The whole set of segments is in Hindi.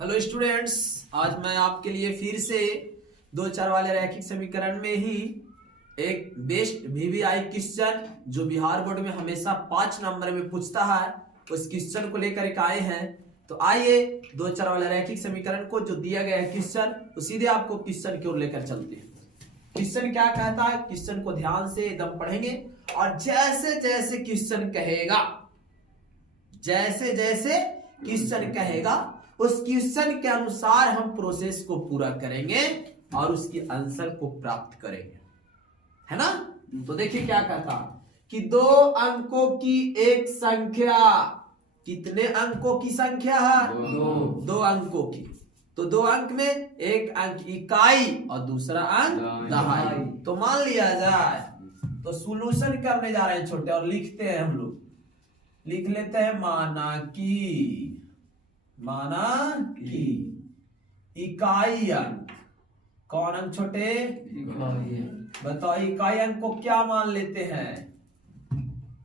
हेलो स्टूडेंट्स, आज मैं आपके लिए फिर से 2-4 वाले रैखिक समीकरण में ही एक बेस्ट वीवीआई क्वेश्चन जो बिहार बोर्ड में हमेशा 5 नंबर में पूछता है उस क्वेश्चन को लेकर एक आए हैं। तो आइए 2-4 वाले रैखिक समीकरण को जो दिया गया है क्वेश्चन तो सीधे आपको क्वेश्चन की ओर लेकर चलते हैं। क्वेश्चन क्या कहता है, क्वेश्चन को ध्यान से एकदम पढ़ेंगे और जैसे जैसे क्वेश्चन कहेगा, जैसे जैसे क्वेश्चन कहेगा उस क्वेश्चन के अनुसार हम प्रोसेस को पूरा करेंगे और उसकी आंसर को प्राप्त करेंगे, है ना। तो देखिए क्या कहता कि 2 अंकों की एक संख्या, कितने अंकों की संख्या है? 2 अंकों की। तो 2 अंक में एक अंक इकाई और दूसरा अंक दहाई। तो मान लिया जाए, तो सॉल्यूशन करने जा रहे हैं छोटे और लिखते हैं हम लोग, लिख लेते हैं माना कि इकाई अंक, कौन अंक छोटे? बताओ इकाई अंक को क्या मान लेते हैं?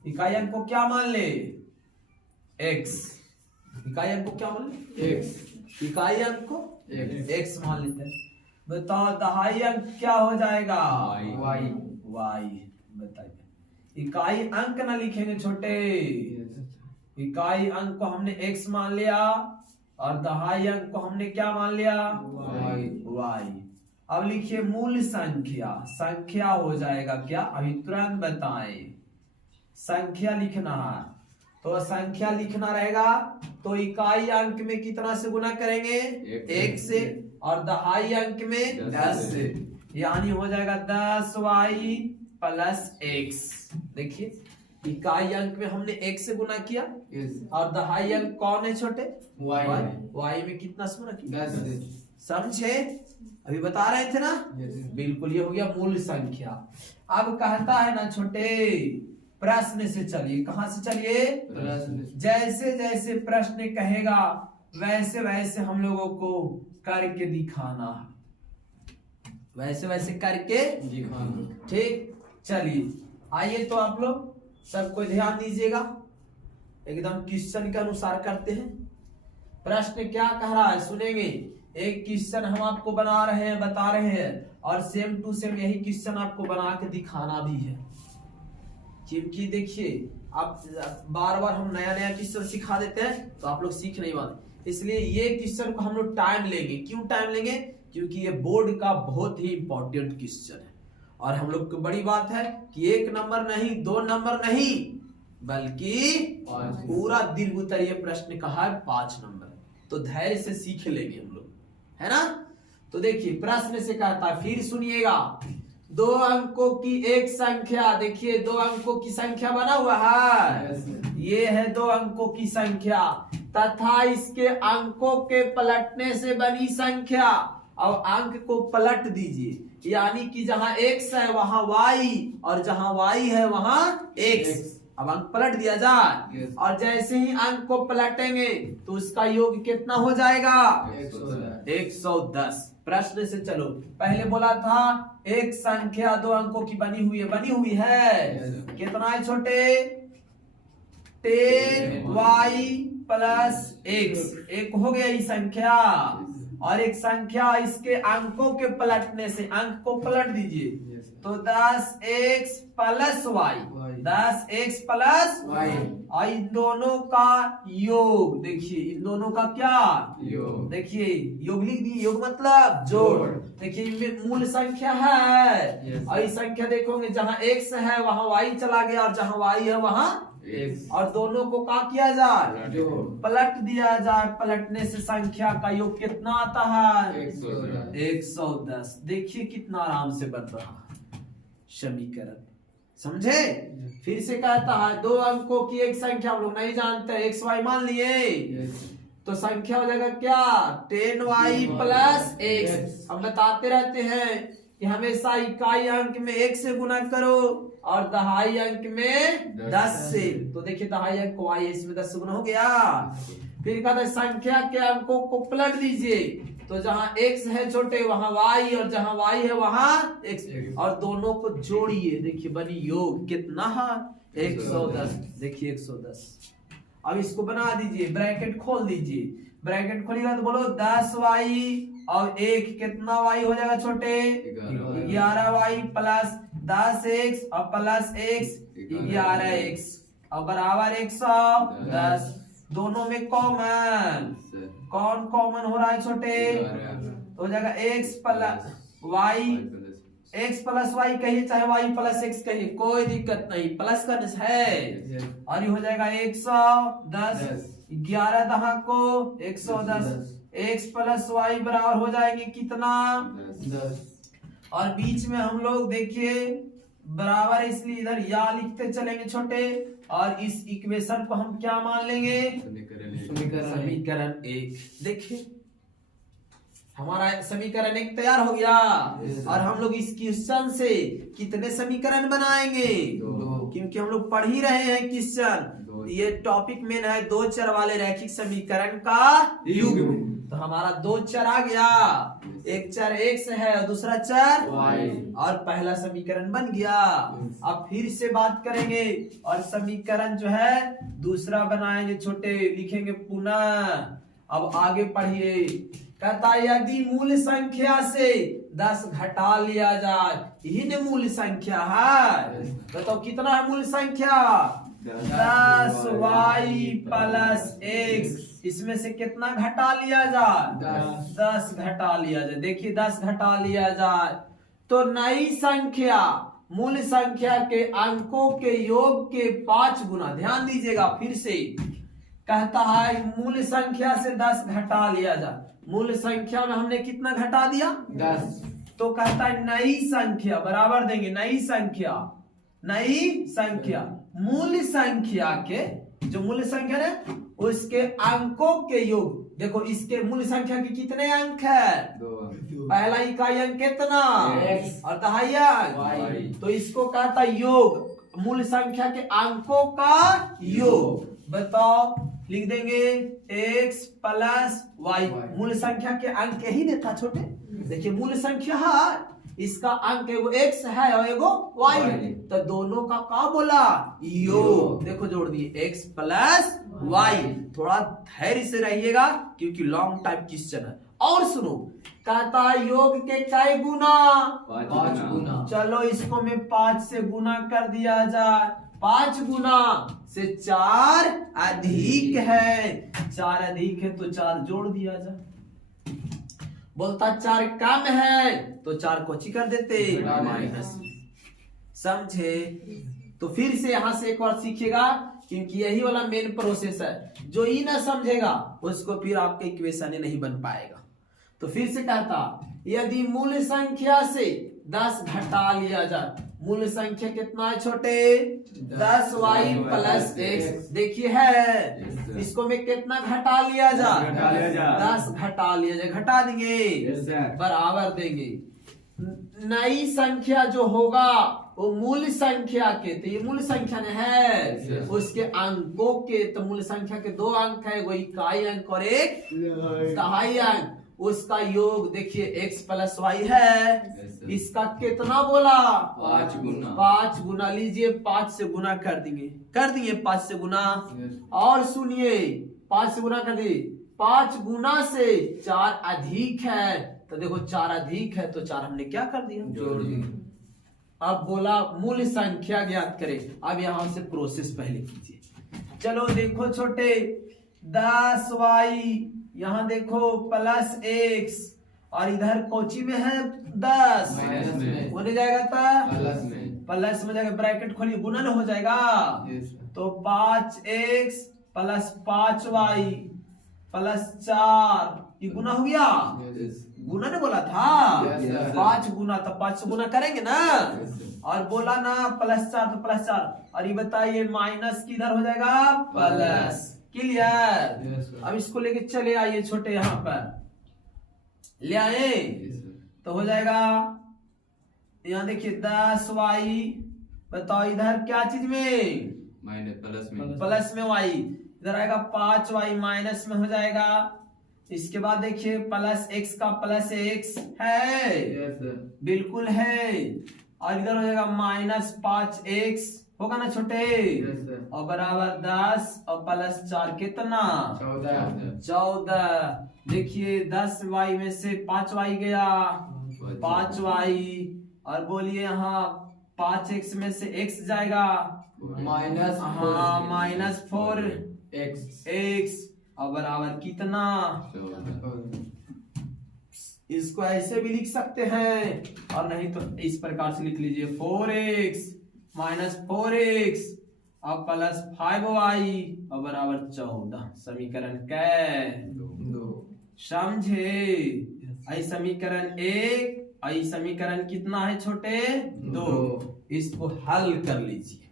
इकाई अंक को क्या मान ले? x। इकाई अंक को क्या मान ले? x। इकाई अंक को x मान लेते हैं। बताओ दहाई अंक क्या हो जाएगा? y। बताइए, इकाई अंक ना लिखेंगे छोटे, इकाई अंक को हमने x मान लिया और दहाई अंक को हमने क्या मान लिया? y। अब लिखिए मूल संख्या, संख्या हो जाएगा क्या? अभी तुरंत बताएं, संख्या लिखना है। तो संख्या लिखना रहेगा तो इकाई अंक में कितना से गुना करेंगे? 1 से, और दहाई अंक में 10 से, यानी हो जाएगा 10y प्लस x। देखिए इकाई अंक में हमने 1 से गुना किया और दहाई अंक कौन है छोटे? y में कितना से गुना किया? 10। समझे? अभी बता रहे थे ना। बिल्कुल, ये हो गया मूल संख्या। अब कहता है ना छोटे, प्रश्न से चलिए। कहां से चलिए? जैसे जैसे प्रश्न कहेगा वैसे वैसे हम लोगों को करके दिखाना है, वैसे वैसे करके दिखाना। ठीक, चलिए आइए तो आप लोग सबको ध्यान दीजिएगा, एकदम क्वेश्चन के अनुसार करते हैं। प्रश्न क्या कह रहा है सुनेंगे। एक क्वेश्चन हम आपको बना रहे हैं, बता रहे हैं, और सेम टू सेम यही क्वेश्चन आपको बना के दिखाना भी है। क्योंकि देखिए आप बार बार हम नया नया क्वेश्चन सिखा देते हैं तो आप लोग सीख नहीं पाते, इसलिए ये क्वेश्चन को हम लोग टाइम लेंगे। क्यों टाइम लेंगे? क्योंकि ये बोर्ड का बहुत ही इंपॉर्टेंट क्वेश्चन है और हम लोग को बड़ी बात है कि 1 नंबर नहीं, 2 नंबर नहीं, बल्कि पूरा दीर्घ उत्तरीय प्रश्न कहा है 5 नंबर। तो धैर्य से सीख लेंगे हम लोग, है ना। तो देखिए प्रश्न से कहता है, फिर सुनिएगा, 2 अंकों की एक संख्या। देखिए 2 अंकों की संख्या बना हुआ है, ये है 2 अंकों की संख्या तथा इसके अंकों के पलटने से बनी संख्या। और अंक को पलट दीजिए, यानी कि जहां x है वहां y और जहां y है वहां x। अब अंक पलट दिया जाए और जैसे ही अंक को पलटेंगे तो उसका योग कितना हो जाएगा? 110। प्रश्न से चलो, पहले बोला था एक संख्या 2 अंकों की बनी हुई है। कितना है छोटे? 10y plus x। एक हो गया ये संख्या, और एक संख्या इसके अंकों के पलटने से, अंक को पलट दीजिए तो 10x plus y, 10x plus y। और इन दोनों का योग, देखिए इन दोनों का क्या योग? देखिए योग लिख दिए, योग मतलब जोड़। देखिए इनमें मूल संख्या है और इस संख्या देखोगे जहां x है वहां y चला गया और जहां y है वहां x, और दोनों को क्या किया जाए? पलट दिया जाए। पलटने से संख्या का योग कितना आता है? 110। देखिए कितना आराम से बन रहा है समीकरण, समझे। फिर से कहता है 2 अंकों की एक संख्या, हम लोग नहीं जानते, x y मान लिए तो संख्या हो जाएगा क्या? 10y plus x। हम बताते रहते हैं कि हमेशा इकाई अंक में 1 से गुना करो और दहाई अंक में 10 से। तो देखिए दहाई अंक y है, इसमें 10 से गुना हो गया। फिर कहता है संख्या के अंकों को पलट दीजिए, तो जहां x है छोटे वहां y और जहां y है वहां x, और दोनों को जोड़िए। देखिए बनी योग कितना है? 110। देखिए 110। अब इसको बना दीजिए, ब्रैकेट खोल दीजिए, ब्रैकेट खोलिएगा तो बोलो 10y और 1 कितना y हो जाएगा छोटे 11y प्लस 10x और प्लस x 11x और बराबर 110। दोनों में कॉमन कौन कॉमन हो रहा है छोटे तो हो जाएगा x प्लस y कहिए चाहे y प्लस x कहिए कोई दिक्कत नहीं, प्लस का है और ये हो जाएगा 110। 11 दहा को 110 x प्लस y बराबर हो जाएंगे कितना 10। और बीच में हम लोग देखिए बराबर इसलिए इधर या लिखते चलेंगे छोटे और इस इक्वेशन को हम क्या मान लेंगे समीकरण 1। देखिए हमारा समीकरण 1 तैयार हो गया और हम लोग इस क्वेश्चन से कितने समीकरण बनाएंगे क्योंकि हम लोग पढ़ ही रहे हैं क्वेश्चन, ये टॉपिक मेन है 2 चर वाले रैखिक समीकरण का युग्म। तो हमारा 2 चर आ गया, एक चर x है और दूसरा चर y और पहला समीकरण बन गया। अब फिर से बात करेंगे और समीकरण जो है दूसरा बनाएंगे छोटे, लिखेंगे पुनः। अब आगे पढ़िए, कहता है यदि मूल संख्या से 10 घटा लिया जाए, यही ने मूल संख्या है, बताओ कितना है मूल संख्या 10y प्लस x, इसमें से कितना घटा लिया जाए 10 घटा लिया जाए। देखिए 10 घटा लिया जाए तो नई संख्या मूल संख्या के अंकों के योग के 5 गुना। ध्यान दीजिएगा फिर से कहता है मूल संख्या से 10 घटा लिया जाए, मूल संख्या में हमने कितना घटा दिया 10, तो कहता है नई संख्या बराबर देंगे नई संख्या मूल संख्या के, जो मूल संख्या है उसके अंकों के योग। देखो इसके मूल संख्या के कितने अंक है 2, पहला इकाई अंक कितना x और दहाई अंक, तो इसको कहता है योग, मूल संख्या के अंकों का योग। बताओ लिख देंगे x प्लस y, मूल संख्या के अंक यही देखा छोटे, देखिए मूल संख्या है इसका अंक एगो x है और एगो y है, तो दोनों का बोला योग। देखो जोड़ दिए x प्लस y। थोड़ा धैर्य से रहिएगा क्योंकि लॉन्ग टाइम क्वेश्चन है। और सुनो कहता है योग के कई गुना 5 गुना। चलो इसको मैं 5 से गुना कर दिया जाए, 5 गुना से 4 अधिक है, 4 अधिक है तो 4 जोड़ दिया जाए। बोलता 4 कम है तो 4 कोची कर देते माइनस। समझे? तो फिर से यहां से एक बार सीखिएगा क्योंकि यही वाला मेन प्रोसेस है, जो ही ना समझेगा उसको फिर आपका इक्वेशन नहीं बन पाएगा। तो फिर से कहता यदि मूल संख्या से 10 घटा लिया जाए, मूल संख्या कितना है छोटे 10y प्लस x। देखिए है इसको में कितना घटा लिया जाए 10 घटा लिया जाए, घटा देंगे बराबर देंगे नई संख्या जो होगा वो मूल संख्या के, तो ये मूल संख्या ने है उसके अंकों के, तो मूल संख्या के 2 अंक है, वो इकाई अंक और एक दहाई अंक, उसका योग देखिए x प्लस y है, इसका कितना बोला 5 गुना। लीजिए 5 से गुना कर दिए 5 से गुना। और सुनिए 5 से गुना कर दिए, 5 गुना से 4 अधिक है, तो देखो 4 अधिक है तो 4 हमने क्या कर दिया जोड़ दिया। अब बोला मूल संख्या ज्ञात करें। अब यहां से प्रोसेस पहले कीजिए। चलो देखो छोटे 10y यहाँ देखो प्लस x और इधर कोची में है 10 होने जाएगा था प्लस में जाएगा, ब्रैकेट खोलिए गुणन हो जाएगा। तो 5x प्लस 5y प्लस 4 ये गुना हो गया, गुना ने बोला था 5 गुना, तो 5 से गुना करेंगे ना। और बोला ना प्लस 4 तो प्लस 4, और ये बताइए माइनस किधर हो जाएगा प्लस। क्लियर? अब इसको लेके चले आइए छोटे, यहाँ पर ले आए तो हो जाएगा, यहाँ देखिए 10y, बताओ इधर क्या चीज में प्लस में y, इधर आएगा 5y माइनस में हो जाएगा। इसके बाद देखिए प्लस x का प्लस x है बिल्कुल है, और इधर हो जाएगा माइनस 5x होगा ना छोटे। और बराबर 10 और प्लस 4 कितना 14। देखिए 10y में से 5y गया 5y, और बोलिए यहाँ 5x में से x जाएगा -4x और बराबर कितना। इसको ऐसे भी लिख सकते हैं और नहीं तो इस प्रकार से लिख लीजिए 4x -4x और प्लस 5y और बराबर 14। समीकरण कै 2 समझे। आई समीकरण 1 आई समीकरण कितना है छोटे 2। इसको हल कर लीजिए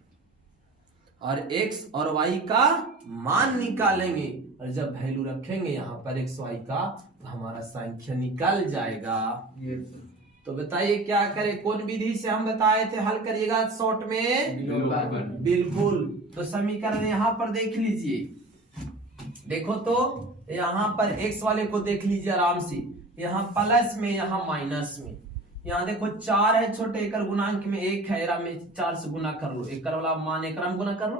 और x और y का मान निकालेंगे और जब वैल्यू रखेंगे यहाँ पर x y का तो हमारा संख्या निकल जाएगा। तो बताइए क्या करें, कौन विधि से हम बताए थे हल करिएगा शॉर्ट में। बिल्कुल। तो समीकरण यहाँ पर देख लीजिए, देखो तो यहाँ पर x वाले को देख लीजिए आराम से, यहाँ प्लस में यहाँ माइनस में। यहाँ देखो 4 है छोटे, एकर गुणांक में 1 है, एरा में 4 से गुना कर लो, एकर वाला मान एकर में गुना कर लो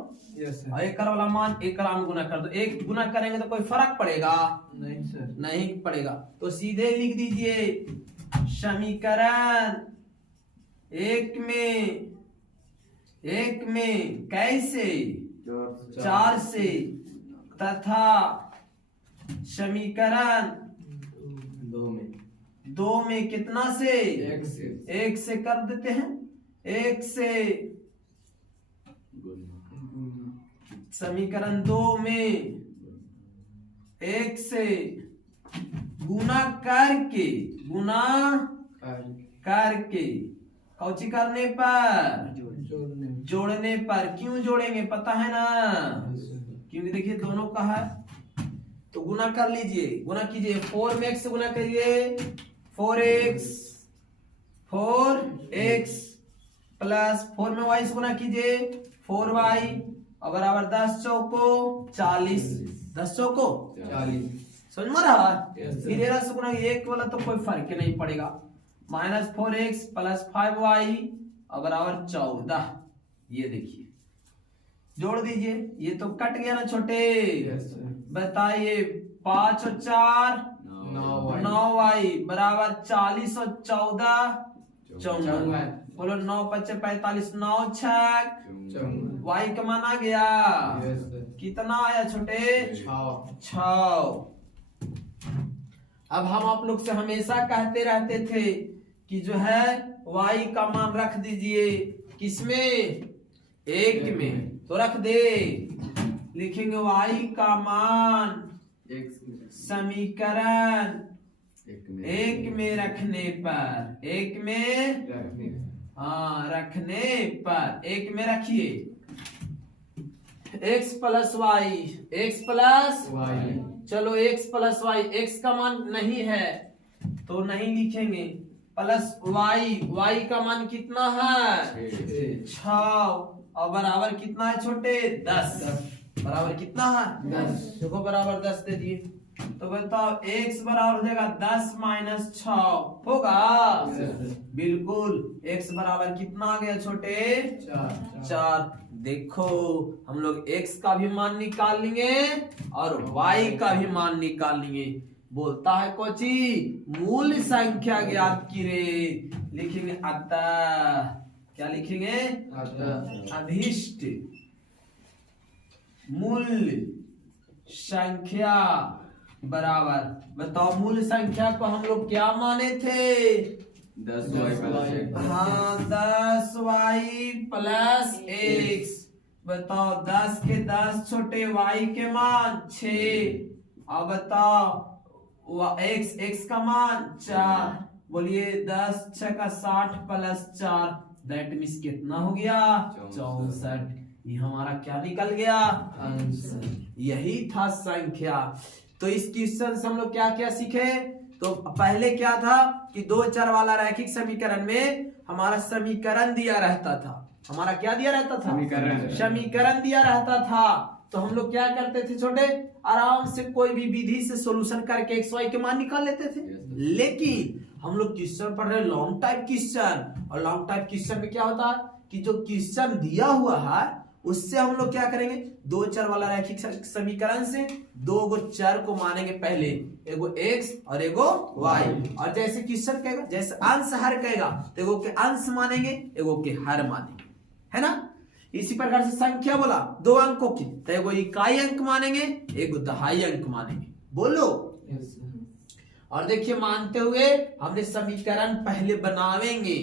और एकर वाला मान एकर में गुना कर दो। एक गुना करेंगे तो कोई फर्क पड़ेगा नहीं सर, नहीं पड़ेगा। तो सीधे लिख दीजिए समीकरण 1 में कैसे 4 से तथा समीकरण 2 में कितना से 1 से कर देते हैं, 1 से समीकरण 2 में 1 से गुना करके कौची करने पर जोड़ने पर। क्यों जोड़ेंगे पता है ना, क्योंकि देखिए दोनों का है तो गुना कर लीजिए, गुना कीजिए। 4 में x से गुना करिए 4x प्लस 4 में y से गुना कीजिए 4y और बराबर 10 चौको 40, 10 चौको 40। समझ में रहा। फिर से गुना एक वाला तो कोई फर्क नहीं पड़ेगा। -4x प्लस 5y और बराबर 14। ये देखिए जोड़ दीजिए, ये तो कट गया ना छोटे। बताइए 5 और 4 9y बराबर 40 और 14 54। बोलो 9 5 45 9 6 y का मान आ गया कितना आया छोटे 6। अब हम आप लोग से हमेशा कहते रहते थे कि जो है y का मान रख दीजिए किसमें 1 में, तो रख दे। लिखेंगे y का मान समीकरण 1 में रखने पर, 1 में रखने पर 1 में रखिए x प्लस y। चलो x प्लस y, x का मान नहीं है तो नहीं लिखेंगे, प्लस y का मान कितना है 6 और बराबर कितना है छोटे 10। बराबर कितना है 10। देखो बराबर 10 दे दिए तो बताओ x बराबर हो जाएगा 10 - 6 होगा। बिल्कुल x बराबर कितना आ गया छोटे 4। देखो हम लोग x का भी मान निकाल लेंगे और y का भी मान निकाल लेंगे। बोलता है कोची मूल संख्या ज्ञात की रे। लिखेंगे अतः, क्या लिखेंगे अभिष्ट मूल संख्या बराबर। बताओ मूल संख्या को हम लोग क्या माने थे 10y। हाँ 10y प्लस x। बताओ 10 के 10 छोटे y के मान 6। अब बताओ x का मान 4। बोलिए 10 6 का 60 प्लस 4 दैट मीन्स कितना हो गया 64। ये हमारा क्या निकल गया आंसर। यही था संख्या। तो इस क्वेश्चन से हम लोग क्या क्या सीखे। तो पहले क्या था कि 2 चर वाला रैखिक समीकरण में हमारा समीकरण दिया रहता था। हमारा क्या दिया रहता था समीकरण दिया रहता था। तो हम लोग क्या करते थे छोटे, आराम से कोई भी विधि से सॉल्यूशन करके एक्स वाई के मान निकाल लेते थे। लेकिन हम लोग क्वेश्चन पढ़ रहे लॉन्ग टाइप क्वेश्चन, और लॉन्ग टाइप क्वेश्चन में क्या होता है कि जो क्वेश्चन दिया हुआ है उससे हम लोग क्या करेंगे, दो चर वाला रैखिक समीकरण से दो गो चर को मानेंगे, पहले एगो x और एगो y, और जैसे क्वेश्चन कहेगा, जैसे अंश हर कहेगा तो एगो के अंश मानेंगे एगो के हर मानेंगे, है ना। इसी प्रकार से संख्या बोला दो अंकों की तो एगो इकाई अंक मानेंगे एगो दहाई अंक मानेंगे, बोलो। और देखिए मानते हुए हमने समीकरण पहले बनावेंगे,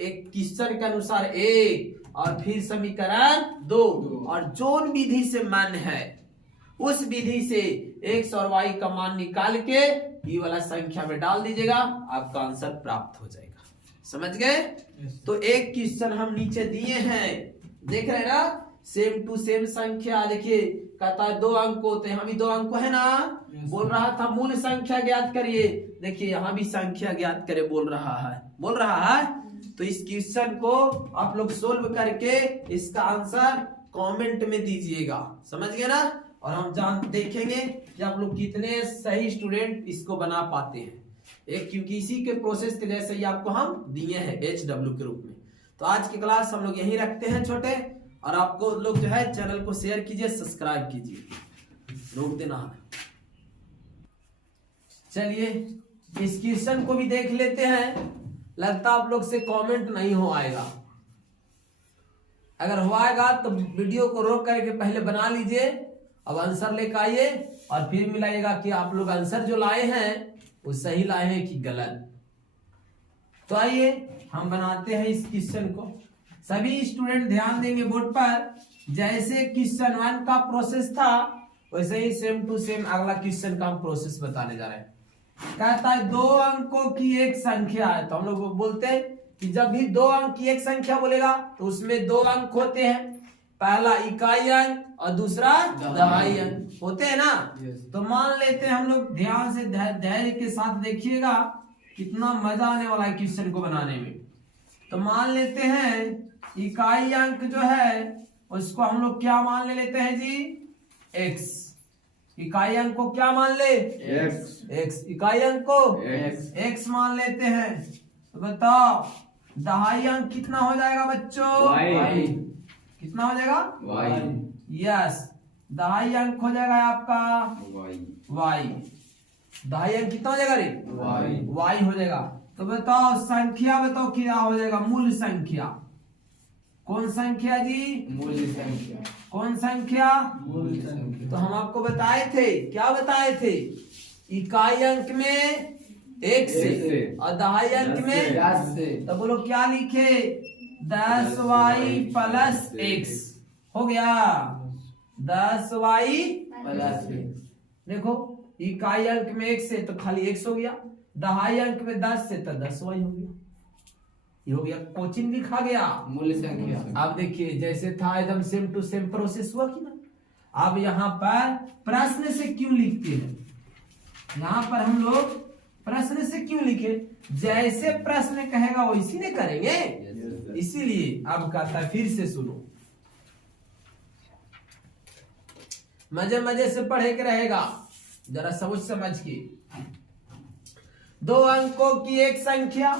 एक क्वेश्चन के अनुसार एक और फिर समीकरण दो, और जोन विधि से मान है उस विधि से x और y का मान निकाल के ये वाला संख्या में डाल दीजिएगा, आपका आंसर प्राप्त हो जाएगा। समझ गए? तो एक क्वेश्चन हम नीचे दिए हैं, देख रहे हैं ना, सेम टू सेम संख्या। देखिए कहता है दो अंक होते हैं, यहाँ भी दो अंक है ना, बोल रहा था मूल संख्या ज्ञात करिए, देखिए यहाँ भी संख्या ज्ञात करे बोल रहा है। तो इस क्वेश्चन को आप लोग सोल्व करके इसका आंसर कमेंट में दीजिएगा, समझ गए ना। और हम देखेंगे कि आप लोग कितने सही स्टूडेंट इसको बना पाते हैं, एक क्योंकि इसी के प्रोसेस के जैसे ही आपको हम दिए हैं HW के रूप में। तो आज की क्लास हम लोग यहीं रखते हैं छोटे, और आपको लोग जो है चैनल को शेयर कीजिए, सब्सक्राइब कीजिए, रोक देना है। चलिए इस क्वेश्चन को भी देख लेते हैं, लगता आप लोग से कमेंट नहीं हो आएगा, अगर हो आएगा तो वीडियो को रोक करके पहले बना लीजिए, अब आंसर लेकर आइए और फिर मिलाइएगा कि आप लोग आंसर जो लाए हैं वो सही लाए हैं कि गलत। तो आइए हम बनाते हैं इस क्वेश्चन को, सभी स्टूडेंट ध्यान देंगे बोर्ड पर, जैसे क्वेश्चन 1 का प्रोसेस था वैसे ही सेम टू सेम अगला क्वेश्चन का हम प्रोसेस बताने जा रहे हैं। कहता है दो अंकों की एक संख्या है, तो हम लोग बोलते हैं कि जब भी दो अंक की एक संख्या बोलेगा तो उसमें दो अंक होते हैं, पहला इकाई अंक और दूसरा दहाई अंक होते हैं ना। तो मान लेते हैं हम लोग, ध्यान से धैर्य के साथ देखिएगा, कितना मजा आने वाला है क्वेश्चन को बनाने में। तो मान लेते हैं इकाई अंक जो है उसको हम लोग क्या मान लेते हैं जी, x। इकाई अंक को क्या मान ले, x। इकाई अंक को x मान लेते हैं। तो बताओ दहाई अंक कितना हो जाएगा बच्चों, y। कितना हो जाएगा, y। यस, दहाई अंक हो जाएगा आपका y। दहाई अंक कितना हो जाएगा रे, y हो जाएगा। तो बताओ संख्या, बताओ क्या हो जाएगा, मूल संख्या। कौन संख्या जी, मूल संख्या। कौन संख्या, मूल संख्या। तो हम आपको बताए थे, क्या बताए थे, इकाई अंक में 1 से और दहाई अंक में 10 से। तो बोलो क्या लिखे, 10y प्लस x हो गया, 10y प्लस x। देखो इकाई अंक में 1 से तो खाली x हो गया, दहाई अंक में 10 से तो 10y हो गया, ये हो गया, कोचिंग लिखा गया मूल संख्या। अब देखिए जैसे था एकदम सेम टू सेम प्रोसेस हुआ कि ना। अब यहाँ पर प्रश्न से क्यों लिखते हैं, यहाँ पर हम लोग प्रश्न से क्यों लिखे, जैसे प्रश्न कहेगा वैसी नहीं करेंगे, इसीलिए अब कहता है फिर से सुनो, मजे मजे से पढ़े के रहेगा, जरा समझ के। दो अंकों की एक संख्या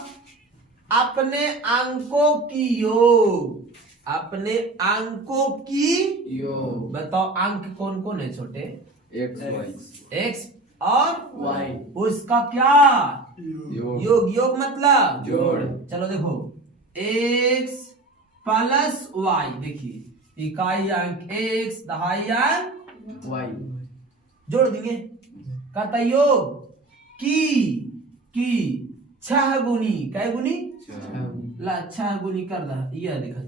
अपने अंकों की योग, अपने अंकों की योग। बताओ अंक कौन कौन है छोटे, x और y, उसका क्या योग। योग मतलब जोड़। चलो देखो x प्लस y, देखिए इकाई अंक x दहाई अंक y, जोड़ देंगे। कहता योग की 6 गुनी, कै गुनी, 6 गुनी कर रहा, यह देखा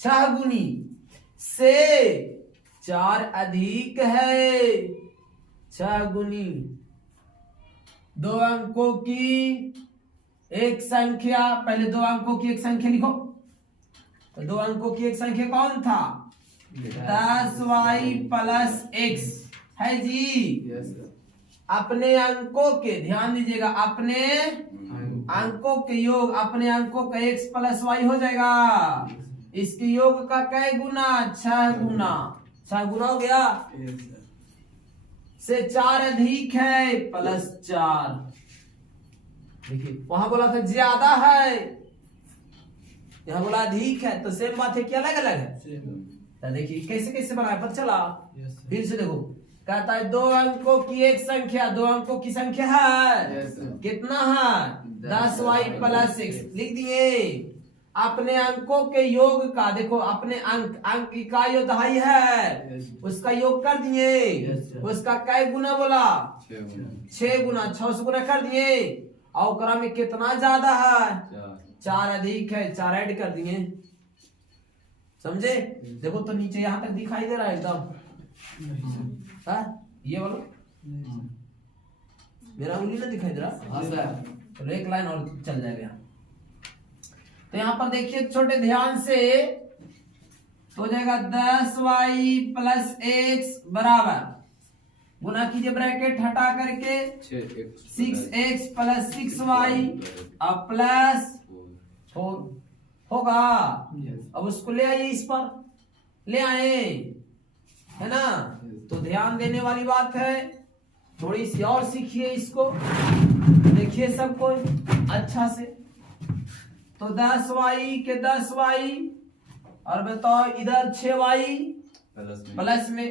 6 गुनी से 4 अधिक है, 6 गुनी दो अंकों की एक संख्या, पहले दो अंकों की एक संख्या लिखो, तो दो अंकों की एक संख्या कौन था, 10y प्लस x है जी। अपने अंकों के, ध्यान दीजिएगा, अपने अंकों के योग, अपने अंकों का x प्लस y हो जाएगा, इसके योग का कै गुना, 6 गुना, 6 गुना हो गया, से 4 अधिक है प्लस 4। देखिए वहां बोला था ज्यादा है, यहाँ बोला अधिक है, तो सेम बात है कि अलग अलग है? तो देखिए कैसे कैसे बनाया, पता चला? फिर से देखो, कहता है 2 अंकों की एक संख्या, 2 अंकों की संख्या है, कितना है? 10y + 6 लिख दिए। अपने अंकों के योग का, देखो अपने अंक इकाई और दहाई है, उसका योग कर दिए। उसका कै गुना बोला? 6 गुना, 6 से गुना कर दिए। और ओकरा में कितना ज्यादा है? 4 अधिक है, 4 ऐड कर दिए। समझे? देखो तो नीचे यहाँ तक दिखाई दे रहा है एकदम, ये बोलो मेरा उंगली ना दिखाई दे रहा? चलो एक लाइन और चल जाएगा। तो यहाँ पर देखिए छोटे ध्यान से, तो हो जाएगा 10y + x बराबर, गुना कीजिए ब्रैकेट हटा करके 6x + 6y अब +4 होगा। अब उसको ले आइए, इस पर ले आए, है ना? तो ध्यान देने वाली बात है, थोड़ी सी और सीखिए इसको, देखिए सबको अच्छा से। तो 10y के 10y, और बताओ इधर 6y प्लस में,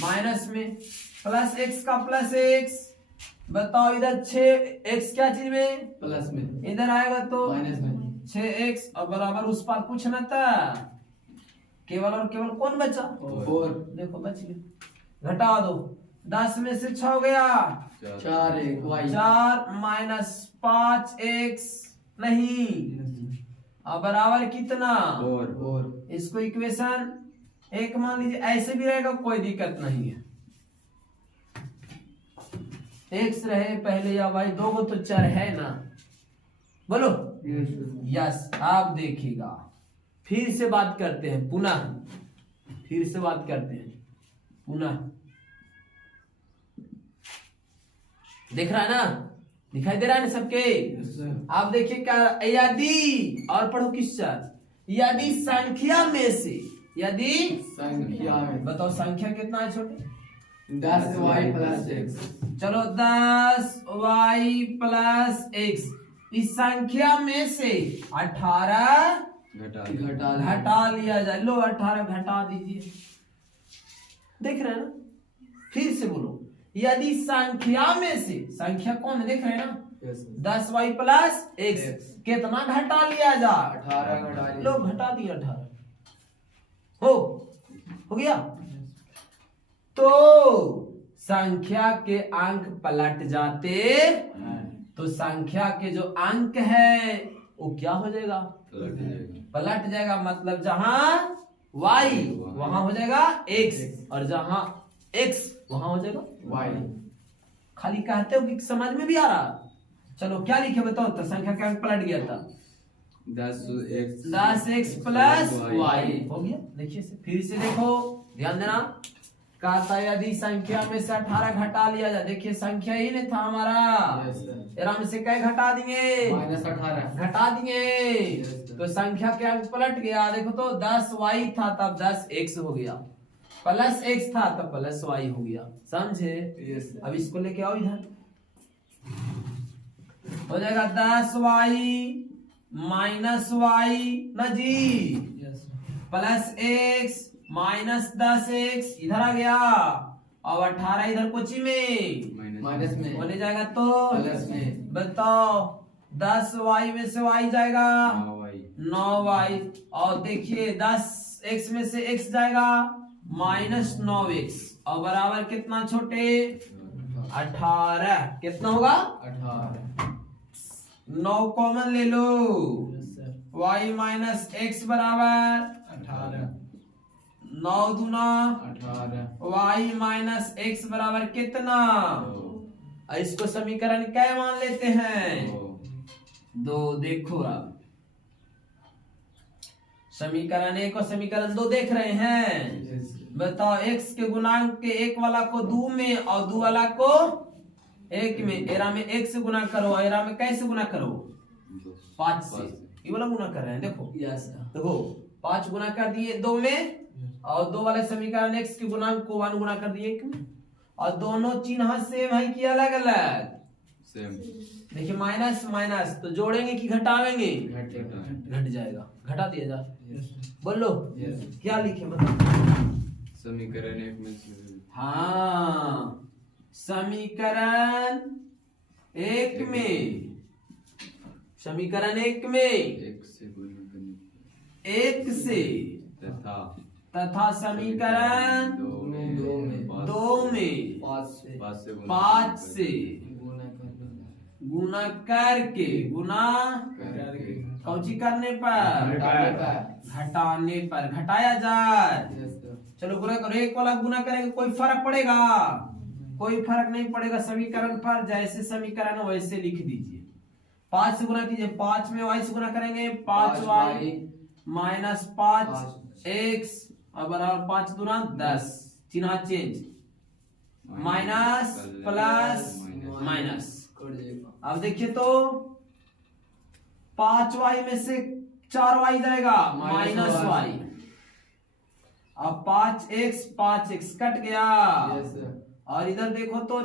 माइनस में, प्लस x का +x, बताओ इधर 6x क्या चीज में? प्लस में, इधर आएगा तो माइनस में 6x, और बराबर उस पार कुछ न था, केवल और केवल कौन बचा? 4। देखो बच गया, घटा दो, 10 में से 6 गया, 4 माइनस 5x नहीं, अब बराबर कितना? 4। इसको इक्वेशन 1 मान लीजिए, ऐसे भी रहेगा कोई दिक्कत नहीं है। x रहे पहले या y, 2 को तो चर है ना, बोलो यस। आप देखिएगा, फिर से बात करते हैं, पुनः फिर से बात करते हैं पुनः, देख रहा है ना, दिखाई दे रहा है ना सबके? आप देखिए क्या, यदि, और पढ़ो किस साथ, यदि संख्या में से, यदि संख्या में, बताओ संख्या कितना है छोटे? 10y + x। चलो 10y + x, इस संख्या में से 18 घटा लिया जाए। लो 18 घटा दीजिए, देख रहे हैं ना? फिर से बोलो, यदि संख्या में से, संख्या कौन है देख रहे हैं ना? 10y + x, कितना घटा लिया जाए? 18 घटा लिया। लो घटा दिया 18, हो गया। तो संख्या के अंक पलट जाते, तो संख्या के जो अंक है वो क्या हो जाएगा? पलट जाएगा। मतलब जहां y वहां हो जाएगा x, और जहां x वहां हो जाएगा y। खाली कहते हो कि समझ में भी आ रहा? चलो क्या लिखे बताओ तो, संख्या का अंक पलट गया था 10x + y हो गया। देखिए फिर से देखो, ध्यान देना, कहता है यदि संख्या में से 18 घटा लिया जाए, देखिए संख्या ही नहीं था हमारा, आराम से क्या घटा दिए? -18 घटा दिए। तो संख्या के अंक पलट गया, देखो तो 10y था तब 10x हो गया, +x था तब +y हो गया। समझे? अब इसको लेके आओ इधर, हो जाएगा 10y -y ना जी, +x -10x इधर आ गया, और 18 इधर कोची में माइनस में होने जाएगा तो प्लस में। बताओ 10y में से y जाएगा 9y, और देखिए 10x में से x जाएगा -9x, और बराबर कितना छोटे? 18। कितना होगा? 18। 9 कॉमन ले लो, y -x बराबर 18, 9 दूना 18, y -x बराबर कितना? इसको समीकरण क्या मान लेते हैं? 2। देखो अब समीकरण 1 और समीकरण 2 देख रहे हैं। बताओ x के गुणांक के 1 वाला को 2 में और 2 वाला को 1 में, एरा में 1 से गुना करो, एरा में कैसे गुना करो? 5 से। ये वाला गुना कर रहे हैं, देखो देखो 5 गुना कर दिए 2 में, और 2 वाले समीकरण x के गुणांक को 1 गुना कर दिए 1 में, और दोनों चिन्ह सेम है कि अलग अलग? देखिए माइनस माइनस तो जोड़ेंगे कि घटावेंगे? घट जाएगा। घटा दिया जा। बोलो क्या लिखे बताओ। समीकरण एक में से हाँ, समीकरण एक में, समीकरण एक में एक से गुणा करने एक से तथा तथा समीकरण दो में पाँच से गुना करके गुना कौची करने पर घटाने पर घटाया जाए। चलो गुना करो। एक वाला गुना करेंगे कोई फर्क पड़ेगा? कोई फर्क नहीं पड़ेगा। समीकरण पर जैसे समीकरण है वैसे लिख दीजिए। 5 से गुना कीजिए। 5 में y से गुना करेंगे 5y माइनस 5x और बराबर 5 दूना 10। चिन्ह चेंज, माइनस प्लस माइनस। अब देखिए तो 5y में से 4y जाएगा माइनस y। अब 5x कट गया। और इधर देखो तो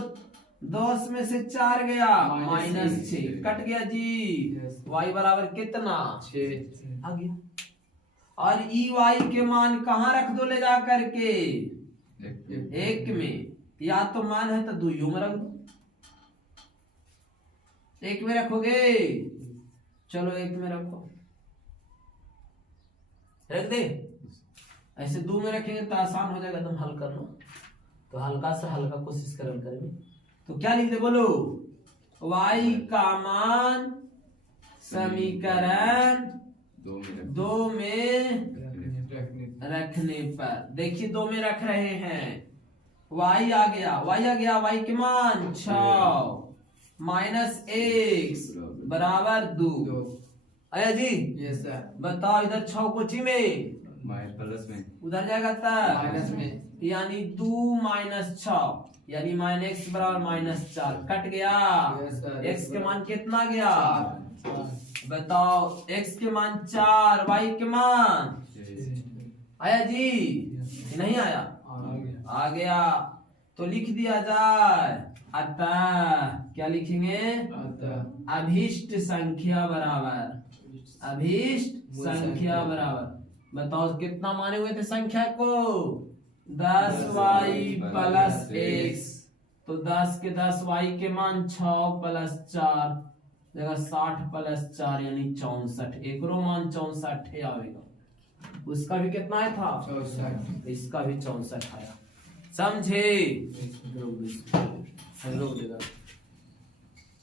10 में से 4 गया माइनस 6 कट गया जी। y बराबर कितना? 6 आ गया। और y के मान कहाँ रख दो ले जा करके? एक में। या तो मान है तो दुइयों में रख दो। एक में रखोगे? चलो एक में रखो। रख दे। ऐसे दो में रखेंगे तो आसान हो जाएगा तुम हल कर लो। तो हल्का से हल्का कोशिश करेंगे। तो क्या लिख दे बोलो? y का मान समीकरण दो में रखने पर। देखिए दो में रख रहे हैं। y आ गया y के मान 6 माइनस x बराबर 2 आया जी। Yes sir. बताओ इधर 6 कोची में प्लस में उधर जाएगा माइनस में, यानी 2 माइनस 6 यानी माइनस x बराबर माइनस 4 कट गया। Yes sir. x के मान कितना गया? बताओ x के मान 4 y के मान आया जी? नहीं आया? आ गया। तो लिख दिया जाए अतः क्या लिखेंगे? अभीष्ट संख्या बराबर अभीष्ट संख्या बराबर। बताओ कितना माने हुए थे संख्या को? 10y plus x। तो 10 के 10 y के मान 6 प्लस 4 जगह 60 प्लस 4 यानी 64। एक रो मान 64 आएगा। उसका भी कितना आया था? 64। इसका भी 64 आया। समझे? हेलो देगा।